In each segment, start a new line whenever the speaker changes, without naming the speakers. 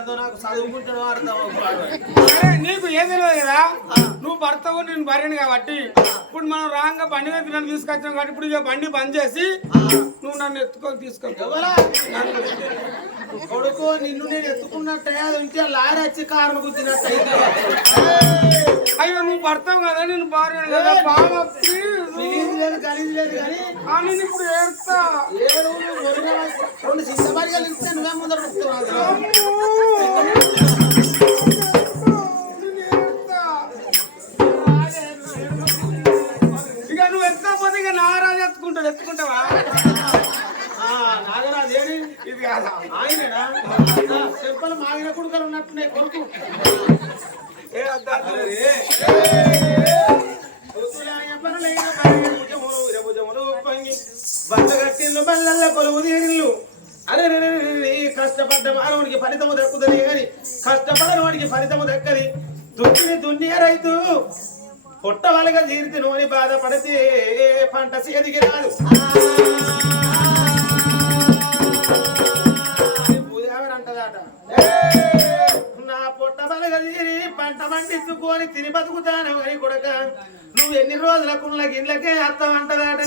నాకు
ఏది తెలియదు కదా? నువ్వు భర్తవు నేను భార్యను కాబట్టి ఇప్పుడు మనం రాంగా బండి మీద నన్ను తీసుకొచ్చాం కాబట్టి ఇప్పుడు ఇక బండి బంద్ చేసి నువ్వు నన్ను ఎత్తుకొని తీసుకొని
ఎవరా? కొడుకు నిన్ను నేను ఎత్తుకున్నట్టే అది ఉంటే లారీ వచ్చి కారును గుద్దినట్టు
అయ్యో నువ్వు భర్తవు కదా నేను భార్యను కదా బాగా
లేదు గలీజ్ లేదు కానీ
నేను ఇప్పుడు ఏడుస్తా
ఏడు రెండు సిద్ధపడిగా ఇస్తే నువ్వే ముందర
ఇక నువ్వు ఎత్తకపోతే ఇక నారాజు ఎత్తుకుంటాడు ఎత్తుకుంటావా?
నాగరాజు ఏడి
ఇది కాదా?
ఆయనడా చెప్పలు మాగిన కుడుకలు ఉన్నట్టున్నాయి కొడుకు.
ఏ అద్దా
బట్టగట్టిల్లు బల్లల్ల కొలువు తీరిల్లు అరే కష్టపడ్డ మానవునికి ఫలితము దక్కుతుంది కానీ కష్టపడని వాడికి ఫలితము దక్కది దుడ్డిని దున్నియ రైతు. పొట్ట తీరితే నోని బాధపడితే పంట చేతికి రాదు. నా పొట్ట బలగా పంట పండించుకొని తిని బతుకుతాను అని కొడక. నువ్వు ఎన్ని రోజుల కుండ్ల గిళ్ళకే అత్తం అంటదాట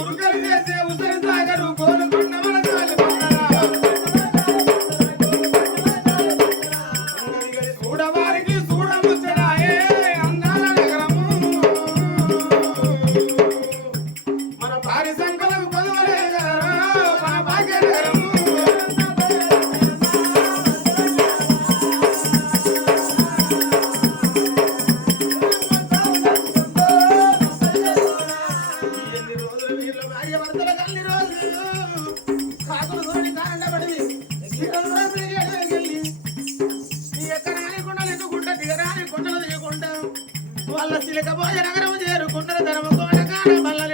ఉరుకలు చేసే
సీతలు వెళ్ళి ఈ ఎక్కరాని కొండలు ఎక్కుకుంటా దిగరాని కొండలు దిగకుండా వాళ్ళ సిలకపోయే నగరం చేరుకుంటారు ధర్మ కాడ బల్లలిడిచి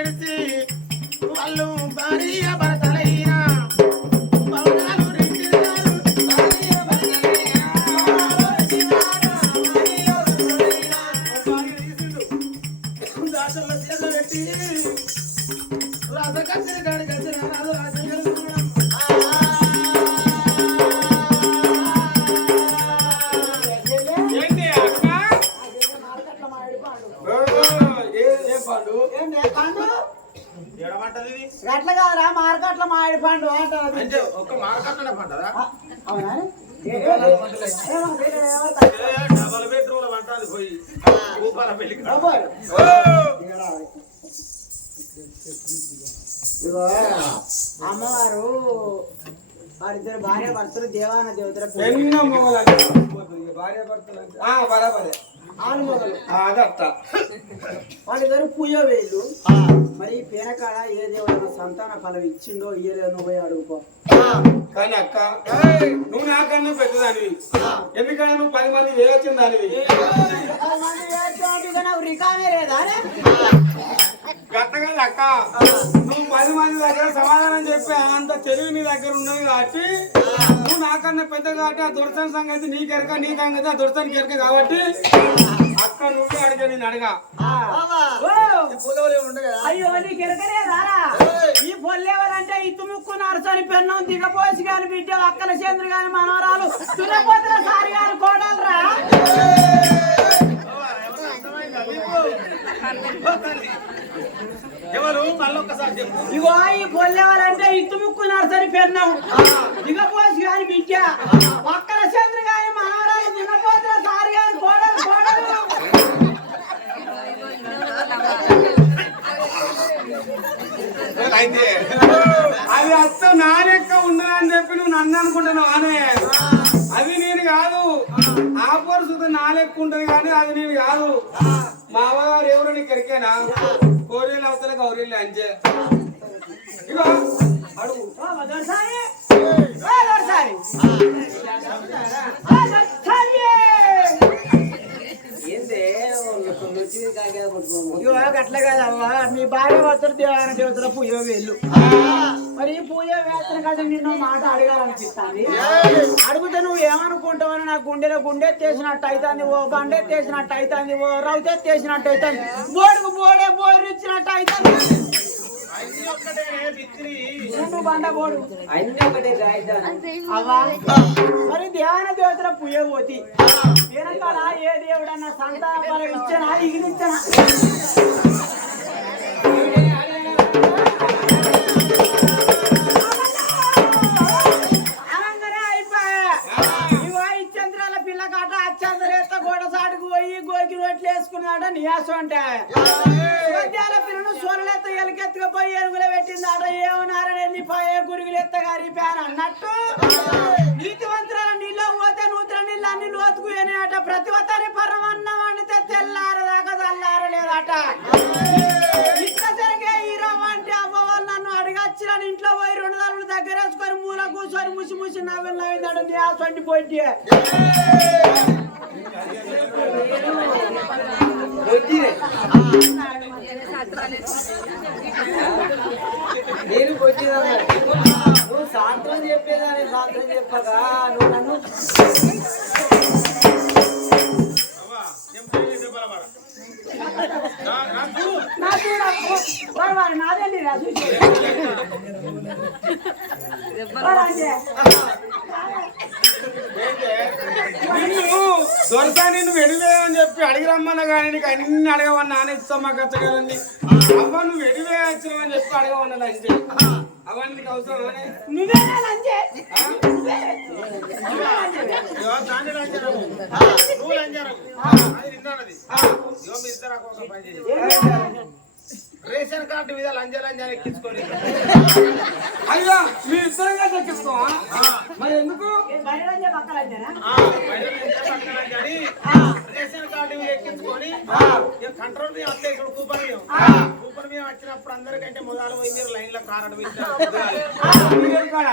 ఏ పండు
ఏడమంటది ఇది?
గట్ల కాదురా మార్కెట్ల మామిడి పండు అంటారు.
అంటే ఒక్క మార్కట్లోనే పంటదా?
అవునా?
ఏ డబల్ బెడ్రూమ్ల పంటది పోయి. భూపాల పెళ్ళికి
ఇగో అమ్మవారు వారిద్దరు భార్య భర్తలు దేవాన దేవతల
భార్య భర్తలు బరాబరే
వాళ్ళిద్దరు పూజ వేలు మరి పేనకాడ ఏ దేవుడైనా సంతాన ఫలం ఇచ్చిండో ఇయ్యలేదో నువ్వు పోయి అడుగుకో.
కానీ అక్క నువ్వు నాకన్నా పెద్దదానివి. ఎందుకంటే నువ్వు పది మంది వేయొచ్చిన దానివి గట్టగా అక్క. నువ్వు పది మంది దగ్గర సమాధానం చెప్పి అంత తెలివి నీ దగ్గర ఉన్నది కాబట్టి నువ్వు నాకన్నా పెద్ద కాబట్టి ఆ దుర్సన సంగతి నీ కెరక నీ సంగతి ఆ దుర్సన కెరక కాబట్టి అక్క నువ్వే అడిగా నేను అడగా.
అయ్యో నీకు ఎరకనే రారా? ఈ పొల్లేవారంటే ఇత్తు ముక్కు నరసని పెన్నం దిగపోసి గాని బిడ్డ అక్కల చంద్ర గాని మనవరాలు తులపోతుల సారి గాని కోడలరా?
ఎవరు మళ్ళొక్కసారి చెప్పు.
ఇగో ఈ పొల్లేవారంటే ఇత్తు ముక్కు నరసని పెన్నం దిగపోసి గాని బిడ్డ అక్కల చంద్ర గాని మనవరాలు దిగపోతుల సారి గాని కోడలు కోడలు
అది అత్త నా లెక్క ఉండదని చెప్పి నువ్వు నన్ను అనుకుంటున్నావు అనే అది నేను కాదు. ఆ పరిస్థితి నా లెక్క ఉంటది కానీ అది నేను కాదు. మా అవ్వగారు ఎవరు నీకు ఎరికేనా కోరేళ్ళు అవతల గౌరీళ్ళు అంచే ఇగో అడుగు.
అట్లా కాదవ్వా మీ భార్య భర్తలు దేవాలయ దేవతల పూజ వెళ్ళు మరి ఈ పూజ వేస్తున్న కదా నిన్ను మాట అడగాలనిపిస్తుంది. అడిగితే నువ్వు ఏమనుకుంటావని నా గుండెలో గుండె తెసినట్టు అవుతుంది ఓ బండే తెసినట్టు అవుతుంది ఓ రౌతే తెసినట్టు అవుతుంది బోడుకు బోడే బోరు ఇచ్చినట్టు అవుతుంది మరి ధ్యాన దేవతల పూజ పోతి. వెనకాల ఏ దేవుడన్నా ఫలం ఇచ్చనా? ఇగిలిచ్చనా? చల్లారలేదట ఇట్లా జరిగే ఈ రవ్వ అంటే అవ్వ వాళ్ళు నన్ను అడగచ్చిన ఇంట్లో పోయి రెండు దారులు దగ్గర వేసుకొని మూల కూర్చొని ముసి ముసి నవ్వులు నవ్విందాడు నీ ఆసండి పోయి
నేను నువ్వు సాంత్రం చెప్పేదాన్ని సాంత్రం చెప్పగా నువ్వు నన్ను
అవ్వా చెప్పేది నాకు
నాకు వాడు వాడు నాదండి రా చూసి
నిన్ను దొరసా నిన్ను వెడివేయని చెప్పి అడిగి రమ్మన్నా కానీ నీకు అన్ని అడగవన్నా నాన్న ఇస్తాం మాకు అవ్వ నువ్వు వెడివే అని చెప్పి అడగవన్నా అంతే అవన్నీ అవసరం
లంచే?
దాన్ని నువ్వు అది నిన్నది. ఇగో మీ ఇద్దరు ఒక పని చేయండి. రేషన్ కార్డు మీద లంచ లంచాన్ని ఎక్కించుకొని.
అయ్యా మీ ఇద్దరంగా దక్కిస్తావా మరి ఎందుకు?
బయట పక్క?
ఆ, బయట పక్క లంచాని రేషన్ కార్డు ఎక్కించుకొని కంట్రోల్ మీద అత్యేసుడు కూపన్ మీద. కూపన్ మీద వచ్చినప్పుడు అందరికంటే మొదలు పోయి మీరు లైన్లో కారడం
మీరు కాడ.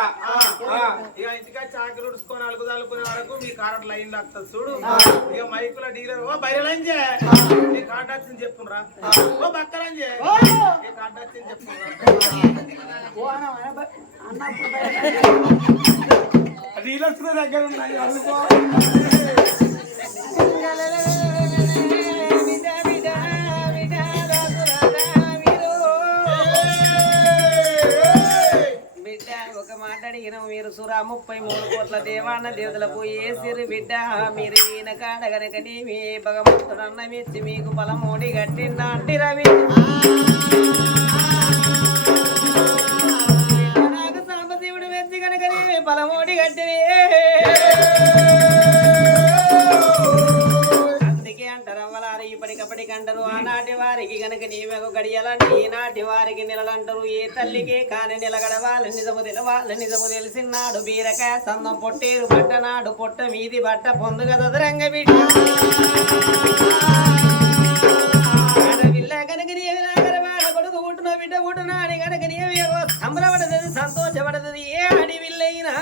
ఇక ఇంటికా చాకరీ ఉడుచుకొని అలుగు తలుకునే వరకు మీ కారట్ లైన్లో వస్తుంది చూడు. ఇక మైకుల డీలర్ ఓ బయట లంచే నీ కార్డు వచ్చింది చెప్పురా. ఓ బక్క లంచే నీ కార్డు వచ్చింది చెప్పురా.
డీలర్స్ దగ్గర ఉన్నాయి
అడిగిన మీరు సురా ముప్పై మూడు కోట్ల దేవాన్న దేవతలకు పోయేసిరు బిడ్డ. మీరు ఈయన కాడ గనక మీ భగవంతుడు అన్న మెచ్చి మీకు బలమోడి గట్టిందా రవి తల్లికి కాని నిలగడవాలి నిజము తెలవాలి నిజము తెలిసినాడు బీరకాయ సందం పొట్టేరు పట్టనాడు పొట్ట మీది బట్ట పొందు కదా రంగ బిడ్డ ఆడపిల్ల కనుక కనుక నీవేగో సంబరపడదు సంతోషపడదు ఏ అడివిల్లైనా.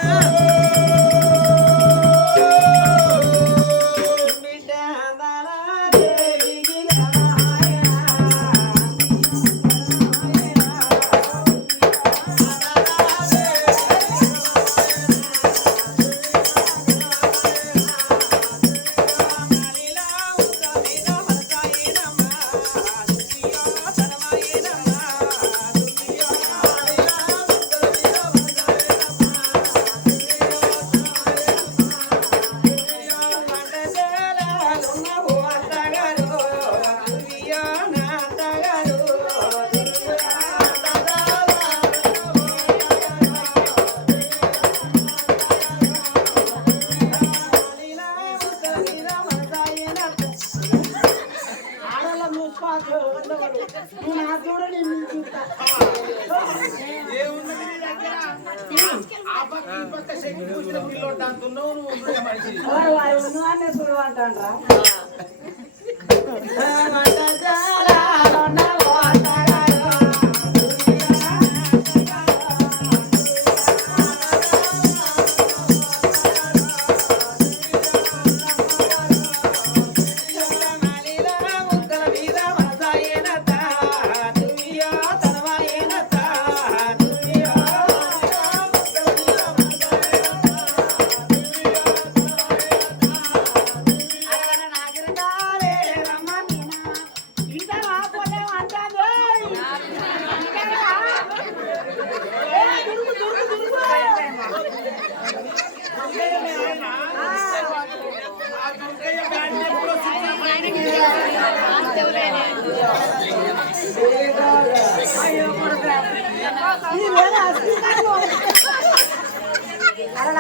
நீ வேற அசிங்கமா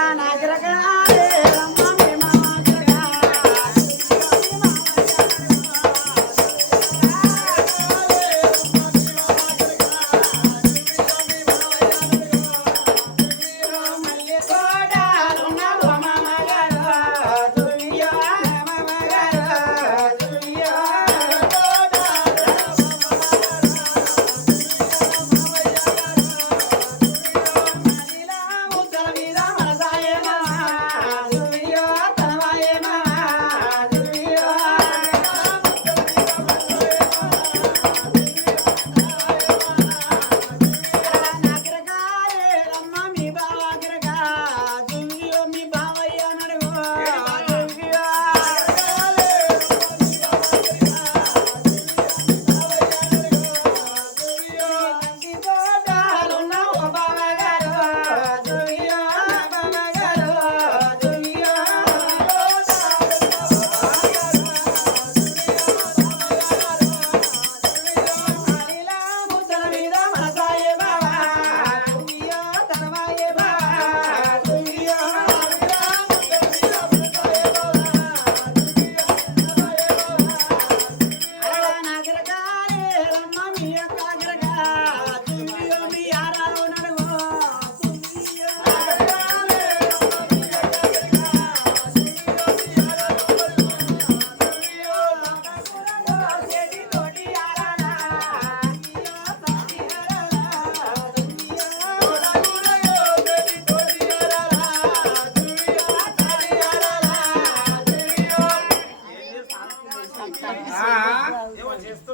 நான்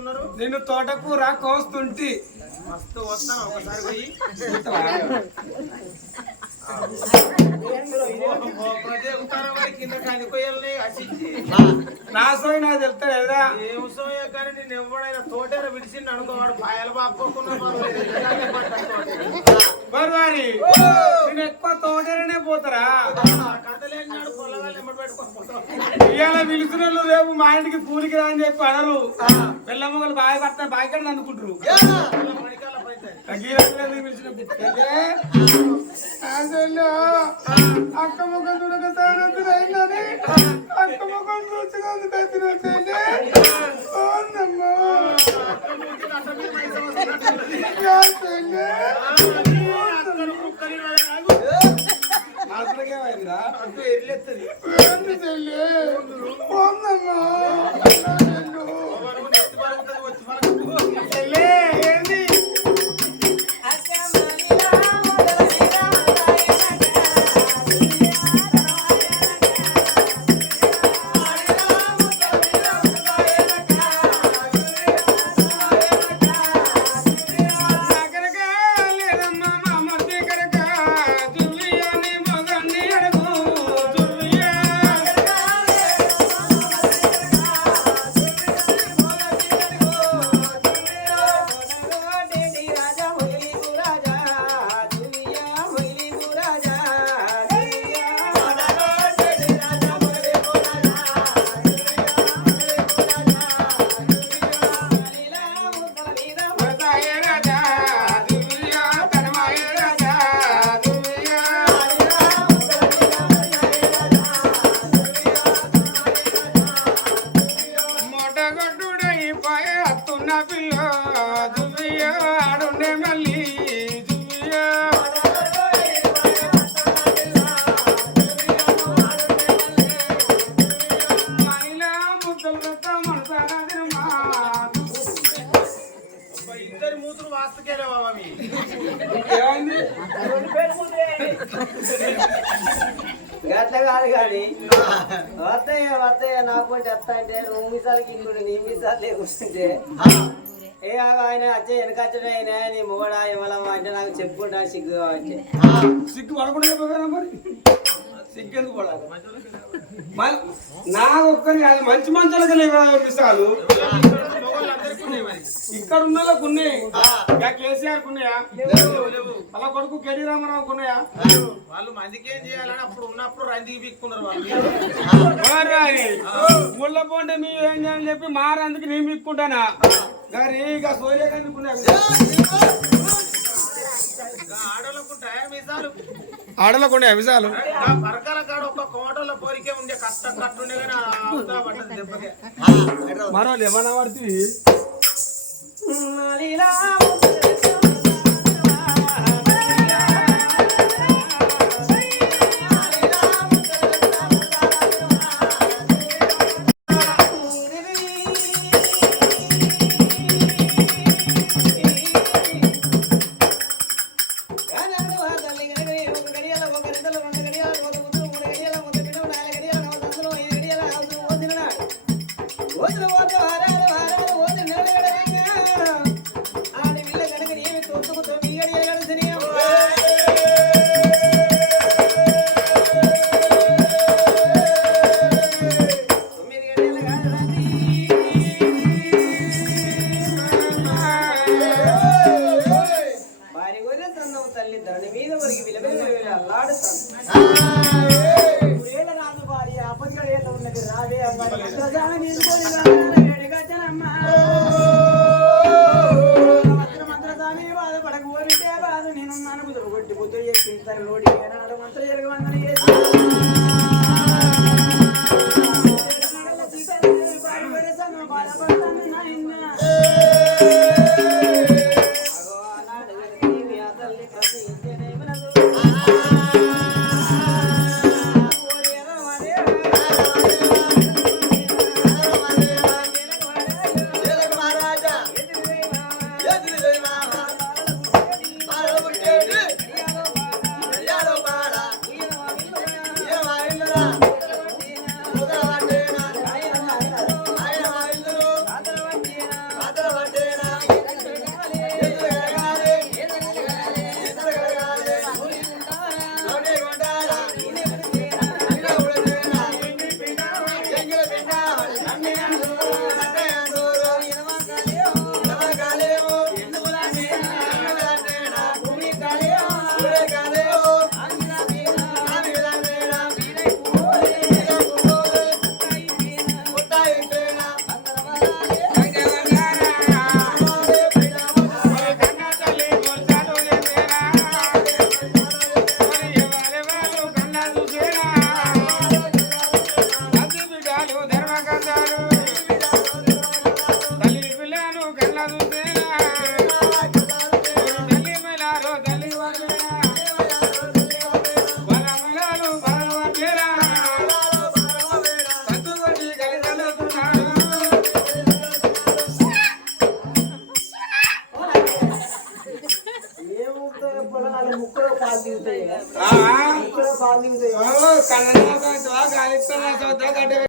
చేస్తున్నారు
నిన్ను తోటకూర కోస్తుంటి.
మస్తు వస్తాను ఒకసారి పోయి. ఓ
నా సోయి నాకు తెలుస్తాడు ఎదురా
ఏం సోయ కానీ నేను ఎవడైనా తోటేర విడిచిండు అనుకో పాయలు
మరి నేను ఎక్కువ తోటలోనే పోతారా
కథలేనాడు పొలగాళ్ళు ఎమ్మడి పెట్టుకోకపోతాం
ఇవాళ పిలిచిన వాళ్ళు రేపు మా ఇంటికి కూలికి రా అని చెప్పి అనరు పిల్ల మొగలు బాగా పడతా బాగా అనుకుంటారు అక్క ముఖం చూడక సానంతుడు అయిందని అక్క ముఖం యా చెల్లె. అసలుకేమైందిరా? ఏంటి చెల్లె? ఓనమ్మా.
వస్తాయ వస్తాయ నా పోటీ వస్తా అంటే నువ్వు మిసాలకి ఇల్లు నీ మిసాలు లేకుంటుంటే ఏ ఆయన వచ్చే వెనకచ్చడే ఆయన నీ మొగడా ఇవ్వాల అంటే నాకు చెప్పుకుంటా సిగ్గు కాబట్టి
సిగ్గు పడకుండా సిగ్గు ఎందుకు పడాలి? నాకు ఒక్కరి మంచి మంచాలకు లేవా మిసాలు ఇక్కడ ఉన్న ఉన్నాయి. కేసీఆర్ ఉన్నాయా? అలా కొడుకు కేటీ రామారావుకు ఉన్నాయా?
వాళ్ళు మందికి ఏం చేయాలని అప్పుడు ఉన్నప్పుడు రందికి బిక్కున్నారు వాళ్ళు.
ముళ్ళ పోంటే మీ ఏం చేయాలని చెప్పి మారందుకు నేను మిక్కుంటానా గారి ఇక సూర్యకాంతికి ఉన్నాయి?
అవతల పడ్డది దెబ్బకే.
మరో ఏమన్నా పడుతుంది
బాధపడక పోరితే బాధ నేనున్నాను. బుధుడు కొట్టి బుద్ధుడు చెప్పి తన నోటి ఏనాడు మంత్ర జరగవందన చేసి. బాధపడతాను నాయనా.
అగో